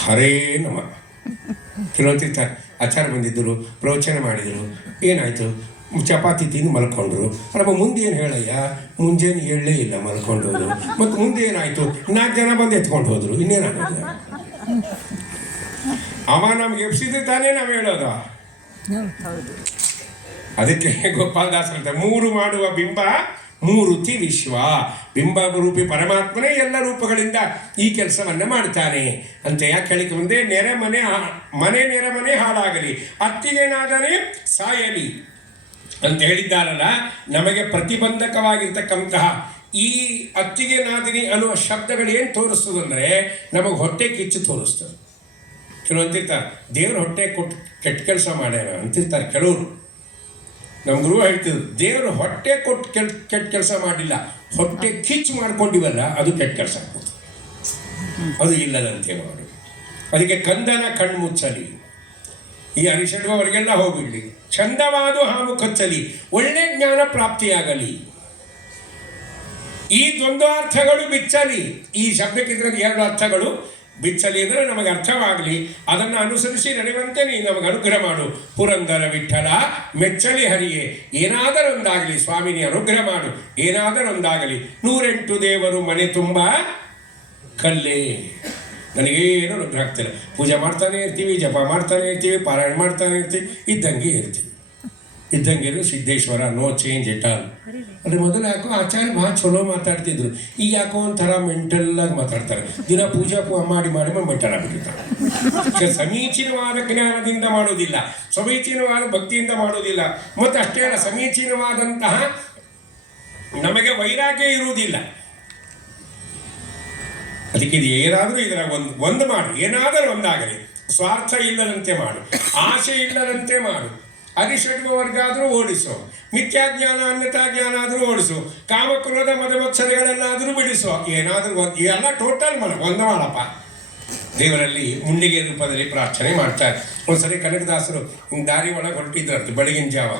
ಹರೇ ನಮ. ಕೆಲವೊತ್ತಿರ್ತಾರೆ ಆಚಾರ ಬಂದಿದ್ದರು, ಪ್ರವಚನ ಮಾಡಿದರು, ಏನಾಯಿತು? ಚಪಾತಿ ತಿಂದು ಮಲ್ಕೊಂಡ್ರು. ಅಲ್ಲಪ್ಪ ಮುಂದೆ ಏನು ಹೇಳಯ್ಯ? ಮುಂಜಾನೆ ಹೇಳಲೇ ಇಲ್ಲ ಮಲ್ಕೊಂಡು ಹೋದ್ರು ಮತ್ತು ಮುಂದೆ ಏನಾಯಿತು? ನಾಲ್ಕು ಜನ ಬಂದು ಎತ್ಕೊಂಡು ಹೋದರು, ಇನ್ನೇನಾಗೋದು? ಅವ ನಮ್ಗೆ ಎಬ್ಸಿದ್ರೆ ತಾನೇ ನಾವು ಹೇಳೋದು. ಅದಕ್ಕೆ ಗೋಪಾಲದಾಸರ ಅಂತ ಮೂರು ಮಾಡುವ ಬಿಂಬ ಮೂರುತಿ ವಿಶ್ವ ಬಿಂಬ ರೂಪಿ ಪರಮಾತ್ಮನೇ ಎಲ್ಲ ರೂಪಗಳಿಂದ ಈ ಕೆಲಸವನ್ನ ಮಾಡ್ತಾನೆ. ಅಂತ ಯಾಕೆ ಹೇಳಿಕೆ ಮುಂದೆ ನೆರೆ ಮನೆ ಮನೆ ನೆರೆ ಮನೆ ಹಾಳಾಗಲಿ ಅತ್ತಿಗೇನಾದರೆ ಸಾಯಲಿ. ಅಂತ ಹೇಳಿದ್ದಾರಲ್ಲ, ನಮಗೆ ಪ್ರತಿಬಂಧಕವಾಗಿರ್ತಕ್ಕಂತಹ ಈ ಅತ್ತಿಗೆ ನಾದಿನಿ ಅನ್ನುವ ಶಬ್ದಗಳು ಏನು ಅಂದರೆ, ನಮಗೆ ಹೊಟ್ಟೆ ಕಿಚ್ಚು ತೋರಿಸ್ತದೆ. ಕೆಲವು ಅಂತಿರ್ತಾರೆ, ದೇವ್ರ ಹೊಟ್ಟೆ ಕೊಟ್ಟು ಕೆಟ್ಟ ಕೆಲಸ ಮಾಡ್ಯಾರ ಅಂತಿರ್ತಾರೆ ಕೆಲವರು. ನಮ್ಮ ಗುರು ಹೇಳ್ತಿದ್ರು ದೇವರು ಹೊಟ್ಟೆ ಕೊಟ್ಟು ಕೆಲ್ ಕೆಟ್ಟ ಕೆಲಸ ಮಾಡಿಲ್ಲ. ಹೊಟ್ಟೆ ಕಿಚ್ಚು ಮಾಡ್ಕೊಂಡಿವಲ್ಲ ಅದು ಕೆಟ್ಟ ಕೆಲಸ ಆಗ್ಬೋದು. ಅದು ಇಲ್ಲದಂತೆ ಅವರು ಅದಕ್ಕೆ ಕಂದನ ಕಣ್ಮುಚ್ಚಲಿ ಈ ಅರಿಷಡ್ವರೆಗೆಲ್ಲ ಹೋಗಿಡ್ಲಿ ಚಂದವಾದ ಹಾವು ಕಚ್ಚಲಿ. ಒಳ್ಳೆ ಜ್ಞಾನ ಪ್ರಾಪ್ತಿಯಾಗಲಿ. ಈ ದ್ವಂದ್ವಾರ್ಥಗಳು ಬಿಚ್ಚಲಿ. ಈ ಶಬ್ದಕ್ಕಿದ್ರೆ ಎರಡು ಅರ್ಥಗಳು ಬಿಚ್ಚಲಿ ಅಂದರೆ ನಮಗೆ ಅರ್ಥವಾಗಲಿ. ಅದನ್ನು ಅನುಸರಿಸಿ ನಡೆಯುವಂತೆ ನೀನು ನಮಗೆ ಅನುಗ್ರಹ ಮಾಡು. ಪುರಂದರ ವಿಠಲ, ಮೆಚ್ಚಲಿ ಹರಿಯೇ. ಏನಾದರೊಂದಾಗಲಿ ಸ್ವಾಮಿನಿ ಅನುಗ್ರಹ ಮಾಡು. ಏನಾದರೊಂದಾಗಲಿ ನೂರೆಂಟು ದೇವರು ಮನೆ ತುಂಬ ಕಲ್ಲೇ. ನನಗೇನು ಅನುಗ್ರಹ ಆಗ್ತಿಲ್ಲ. ಪೂಜೆ ಮಾಡ್ತಾನೆ ಇರ್ತೀವಿ, ಜಪ ಮಾಡ್ತಾನೆ ಇರ್ತೀವಿ, ಪಾರಾಯಣ ಮಾಡ್ತಾನೆ ಇರ್ತೀವಿ, ಇದ್ದಂಗೆ ಇರ್ತೀವಿ. ಇದ್ದಂಗೆರು Siddeshwara no change it all ಅಂದರೆ ಮೊದಲು ಯಾಕೋ ಆಚಾರ್ಯ ಭಾಳ ಚಲೋ ಮಾತಾಡ್ತಿದ್ರು. ಈಗ ಯಾಕೋ ಒಂಥರ ಮೆಂಟಲ್ ಆಗಿ ಮಾತಾಡ್ತಾರೆ. ದಿನ ಪೂಜಾ ಮಾಡಿ ಮಾಡಿ ಮೆಂಟಲ್ ಆಗ್ಬಿಟ್ಟಿರ್ತಾರೆ ಸಮೀಚೀನವಾದ ಜ್ಞಾನದಿಂದ ಮಾಡೋದಿಲ್ಲ. ಸಮೀಚೀನವಾದ ಭಕ್ತಿಯಿಂದ ಮಾಡೋದಿಲ್ಲ. ಮತ್ತು ಅಷ್ಟೇ ಅಲ್ಲ ಸಮೀಚೀನವಾದಂತಹ ನಮಗೆ ವೈರಾಗ್ಯ ಇರುವುದಿಲ್ಲ. ಅದಕ್ಕೆ ಇದು ಏನಾದರೂ ಇದರ ಒಂದು ಒಂದು ಮಾಡು. ಏನಾದರೂ ಒಂದಾಗಲಿ. ಸ್ವಾರ್ಥ ಇಲ್ಲದಂತೆ ಮಾಡು. ಆಸೆ ಇಲ್ಲದಂತೆ ಮಾಡು. ಅರಿಷಡ್ವ ವರ್ಗ ಆದರೂ ಓಡಿಸು. ಮಿಥ್ಯಾಜ್ಞಾನ ಅನ್ಯತಾ ಜ್ಞಾನ ಆದರೂ ಓಡಿಸು. ಕಾಮಕ್ರೋಧ, ಮದಮತ್ಸರಗಳನ್ನಾದರೂ ಬಿಡಿಸೋ. ಏನಾದರೂ ಒಂದು ಎಲ್ಲ ಟೋಟಲ್ ಮನ ಒಂದು ಮಾಡಪ್ಪ. ದೇವರಲ್ಲಿ ಮುಂಡಿಗೆ ರೂಪದಲ್ಲಿ ಪ್ರಾರ್ಥನೆ ಮಾಡ್ತಾರೆ ಒಂದ್ಸರಿ ಕನಕದಾಸರು ದಾರಿ ಒಳಗೆ ಹೊರಟಿದ್ರಂತೆ ಬೆಳಗಿನ ಜಾವ.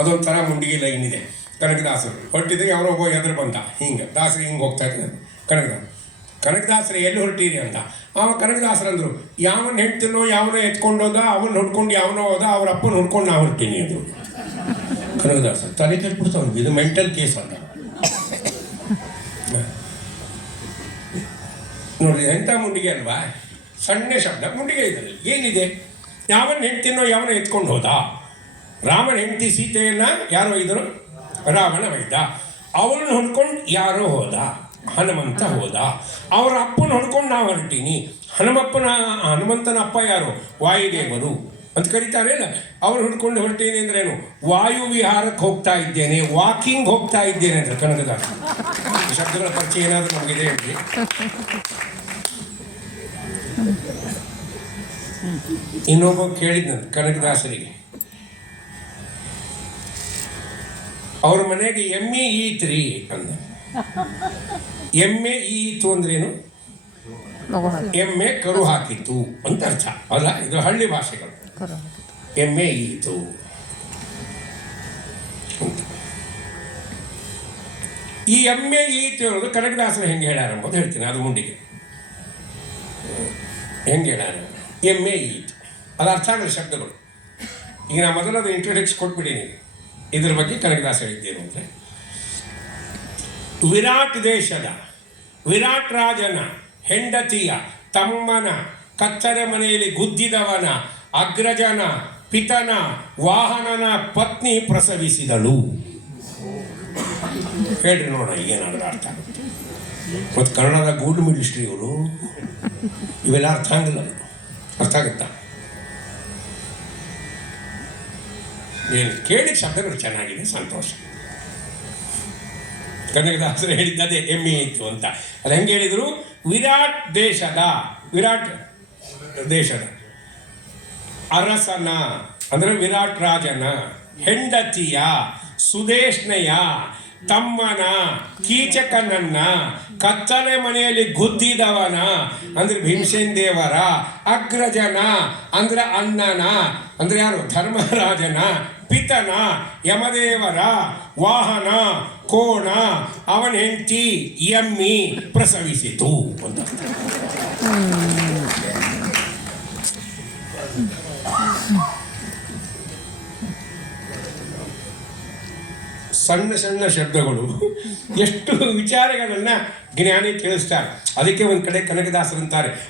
ಅದೊಂಥರ ಮುಂಡಿಗೆ ಲೈನ್ ಇದೆ. ಕನಕದಾಸರು, ಹೊರಟಿದ್ರೆ ಯಾರೋ ಹೋಗಿ ಎದುರು ಬಂದ ಹಿಂಗೆ. ದಾಸರು ಹಿಂಗೆ ಹೋಗ್ತಾ ಇದ್ದಾರೆ ಕನಕದಾಸ ಕನಕದಾಸರು ಎಲ್ಲಿ ಹೊರಟೀರಿ ಅಂತ. ಅವ ಕನಕದಾಸರಂದರು ಯಾವನ್ನ ಹೆಂಡ್ತಿನೋ, ಯಾವನೋ ಹೋದ ಅವನ್ನ ಹುಡ್ಕೊಂಡು ಯಾವನೋ ಹೋದ, ಅವ್ರ ಅಪ್ಪನ ಹುಡ್ಕೊಂಡು ನಾವು ಹೊರಟೀನಿ ಅದು ಕನಕದಾಸ ತಲೆ ಕೆಟ್ಬಿಡ್ತಾವ ಇದು ಮೆಂಟಲ್ ಕೇಸ್ ಅಂತ. ನೋಡಿ ಎಂಥ ಮುಂಡಿಗೆ ಅಲ್ವಾ? ಸಣ್ಣ ಶಬ್ದ. ಮುಂಡಿಗೆ ಇದರಲ್ಲಿ ಏನಿದೆ? ಯಾವನ ಹೆಂಡ್ತಿನೋ, ಯಾವನ ಎತ್ಕೊಂಡು ಹೋದ. ರಾಮನ ಹೆಂಡತಿ ಸೀತೆಯನ್ನ ಯಾರು ಒಯ್ದರು ರಾಮನ ಒಯ್ದ ಅವನ್ನ ಹೊಡ್ಕೊಂಡು ಯಾರೋ ಹೋದ. ಹನುಮಂತ ಹೋದ. ಅವರ ಅಪ್ಪನ ಹೊಡ್ಕೊಂಡು ನಾವು ಹೊರಟೀನಿ. ಹನುಮಪ್ಪನ, ಹನುಮಂತನ ಅಪ್ಪ ಯಾರು? ವಾಯುದೇವರು. ಅಂತ ಕರೀತಾರೆ ಅಲ್ಲ ಅವ್ರು ಹಿಡ್ಕೊಂಡು ಹೊರಟೀನಿ ಅಂದ್ರೇನು? ವಾಯು ವಿಹಾರಕ್ಕೆ ಹೋಗ್ತಾ ಇದ್ದೇನೆ, ವಾಕಿಂಗ್ ಹೋಗ್ತಾ ಇದ್ದೇನೆ ಅಂತ ಕನಕದಾಸ. ಶಬ್ದಗಳ ಪರಿಚಯ ಏನಾದರೂ ನಮಗಿದೆ ಹೇಳಿ. ಇನ್ನೊಬ್ಬ ಕೇಳಿದ್ನ ಕನಕದಾಸರಿಗೆ. ಅವ್ರ ಮನೆಗೆ ಎಮ್ಮೆ ಈತ್ರಿ ಅಂದ. ಎಮ್ಮೆ ಈತು ಅಂದ್ರೇನು? ಎಮ್ಮೆ ಕರು ಹಾಕಿತ್ತು ಅಂತ ಅರ್ಥ. ಅಲ್ಲ ಇದು ಹಳ್ಳಿ ಭಾಷೆಗಳು. ಎಮ್ಮೆ ಈತು ಈ ಎಮ್ಮೆ ಈತು ಹೇಳೋದು ಕನಕದಾಸರು ಹೆಂಗೆ ಹೇಳಾರ ಹೇಳ್ತೀನಿ ಅದು ಮುಂಡಿಗೆ. ಹೆಂಗೆ ಹೇಳಾರ ಎಮ್ಮೆ ಈತು ಅದು ಅರ್ಥ ಆಗಲಿ ಶಬ್ದಗಳು. ಈಗ ನಾ ಮೊದಲು ಅದು ಕೊಟ್ಬಿಡಿ ನೀವು. ಇದ್ರ ಬಗ್ಗೆ ಕನಕದಾಸ ಹೇಳಿದ್ದೇನು ಅಂದರೆ. ವಿರಾಟ್ ದೇಶದ, ವಿರಾಟ್ ರಾಜನ ಹೆಂಡತಿಯ, ತಮ್ಮನ ಕತ್ತರೆ ಮನೆಯಲ್ಲಿ ಗುದ್ದಿದವನ, ಅಗ್ರಜನ, ಪಿತನ, ವಾಹನನ ಪತ್ನಿ ಪ್ರಸವಿಸಿದಳು. ಹೇಳ್ರಿ ನೋಡ ಏನಾದರೂ ಅರ್ಥ ಆಗುತ್ತೆ. ಮತ್ತು ಕನ್ನಡದ ಗೋಲ್ಡ್ ಮಿನಿಸ್ಟ್ರಿ ಇವರು, ಇವೆಲ್ಲ ಅರ್ಥ ಆಗಲ್ಲ ಅರ್ಥ ಆಗುತ್ತಾ? ಏನು ಕೇಳಿ ಶಬ್ದಗಳು ಚೆನ್ನಾಗಿದೆ, ಸಂತೋಷ. ಕನಕದಾಸರು ಹೇಳಿದ್ದದೇ ಹೆಮ್ಮೆ ಇತ್ತು ಅಂತ. ಅದು ಹೆಂಗೆ ಹೇಳಿದರು? ವಿರಾಟ್ ದೇಶದ ವಿರಾಟ್ ದೇಶದ. ಅರಸನ, ಅಂದರೆ ವಿರಾಟ್ ರಾಜನ, ಹೆಂಡತಿಯ, ಸುದೇಶ್ನೆಯ ತಮ್ಮನ, ಕೀಚಕನನ್ನ, ಕತ್ತಲೆ ಮನೆಯಲ್ಲಿ ಗುದ್ದಿದವನ, ಅಂದ್ರೆ ಭೀಮಸೇನ್ ದೇವರ, ಅಗ್ರಜನ, ಅಂದ್ರೆ ಅಣ್ಣನ ಅಂದ್ರೆ ಯಾರು? ಧರ್ಮರಾಜನ, ಪಿತನ, ಯಮದೇವರ, ವಾಹನ, ಕೋಣ, ಅವನ ಹೆಂಡತಿ, ಎಮ್ಮಿ ಪ್ರಸವಿಸಿತು ಅಂತ. ಸಣ್ಣ ಸಣ್ಣ ಶಬ್ದಗಳು. ಎಷ್ಟು ವಿಚಾರಗಳನ್ನು ಜ್ಞಾನಿ ತಿಳಿಸ್ತಾರೆ ಅದಕ್ಕೆ ಒಂದು ಕಡೆ ಕನಕದಾಸರಂತಾರೆ